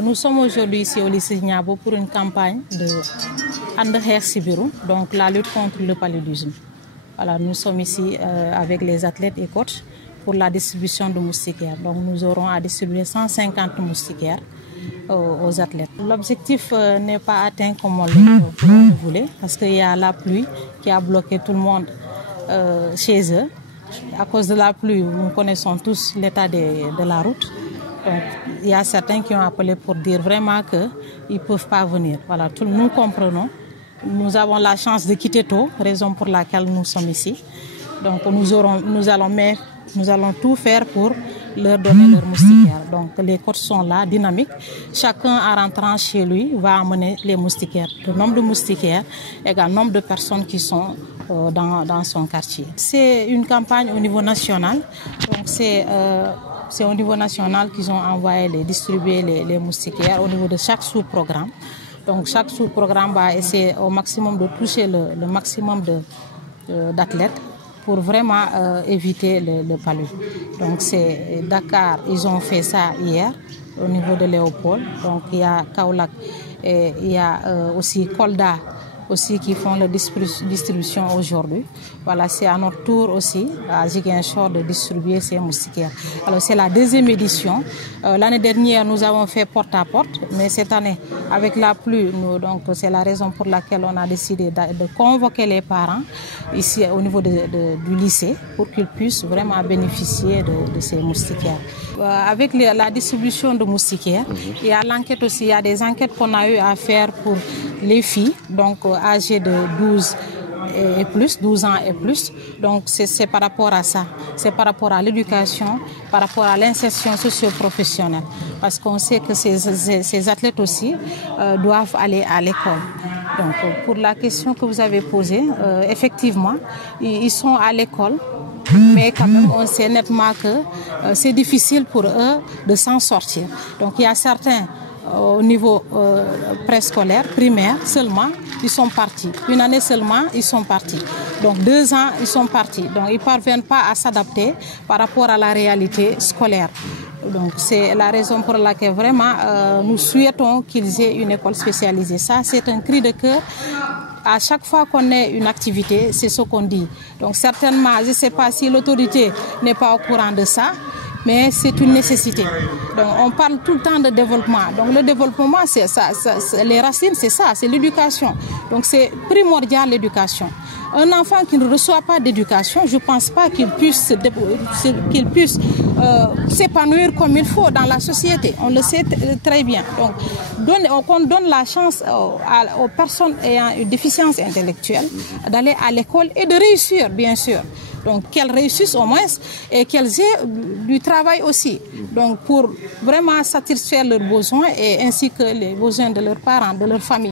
Nous sommes aujourd'hui ici au lycée Niabo pour une campagne de Anderher Sibiru, donc la lutte contre le paludisme. Voilà, nous sommes ici avec les athlètes et coachs pour la distribution de moustiquaires. Donc nous aurons à distribuer 150 moustiquaires aux athlètes. L'objectif n'est pas atteint comme on le voulait parce qu'il y a la pluie qui a bloqué tout le monde chez eux. À cause de la pluie, nous connaissons tous l'état de la route. Donc, il y a certains qui ont appelé pour dire vraiment qu'ils ne peuvent pas venir. Voilà, nous comprenons. Nous avons la chance de quitter tôt, raison pour laquelle nous sommes ici. Donc nous allons tout faire pour leur donner leur moustiquaire. Donc les coachs sont là, dynamiques. Chacun en rentrant chez lui va amener les moustiquaires. Le nombre de moustiquaires égale le nombre de personnes qui sont dans son quartier. C'est une campagne au niveau national. Donc c'est au niveau national qu'ils ont envoyé distribuer les moustiquaires au niveau de chaque sous-programme. Donc chaque sous-programme va essayer au maximum de toucher le maximum d'athlètes pour vraiment éviter le paludisme. Donc c'est Dakar, ils ont fait ça hier au niveau de Léopold. Donc il y a Kaolack et il y a aussi Kolda aussi qui font la distribution aujourd'hui. Voilà, c'est à notre tour aussi à Ziguinchor de distribuer ces moustiquaires. Alors c'est la deuxième édition. L'année dernière, nous avons fait porte à porte, mais cette année, avec la pluie, donc c'est la raison pour laquelle on a décidé de convoquer les parents ici au niveau du lycée pour qu'ils puissent vraiment bénéficier de ces moustiquaires. Avec la distribution de moustiquaires, il y a l'enquête aussi, il y a des enquêtes qu'on a eu à faire pour les filles, donc âgées de 12 ans et plus. Donc c'est par rapport à ça, c'est par rapport à l'éducation, par rapport à l'insertion socio-professionnelle. Parce qu'on sait que ces athlètes aussi doivent aller à l'école. Donc pour la question que vous avez posée, effectivement, ils sont à l'école. Mais quand même, on sait nettement que c'est difficile pour eux de s'en sortir. Donc il y a certains au niveau préscolaire, primaire seulement, ils sont partis. Une année seulement, ils sont partis. Donc 2 ans, ils sont partis. Donc ils ne parviennent pas à s'adapter par rapport à la réalité scolaire. Donc c'est la raison pour laquelle vraiment nous souhaitons qu'ils aient une école spécialisée. Ça, c'est un cri de cœur. À chaque fois qu'on ait une activité, c'est ce qu'on dit. Donc certainement, je ne sais pas si l'autorité n'est pas au courant de ça, mais c'est une nécessité. Donc on parle tout le temps de développement. Donc le développement, c'est ça, les racines, c'est ça, c'est l'éducation. Donc c'est primordial l'éducation. Un enfant qui ne reçoit pas d'éducation, je ne pense pas qu'il puisse s'épanouir comme il faut dans la société. On le sait très bien. Donc on donne la chance aux personnes ayant une déficience intellectuelle d'aller à l'école et de réussir, bien sûr. Donc qu'elles réussissent au moins et qu'elles aient du travail aussi. Donc pour vraiment satisfaire leurs besoins et ainsi que les besoins de leurs parents, de leur famille.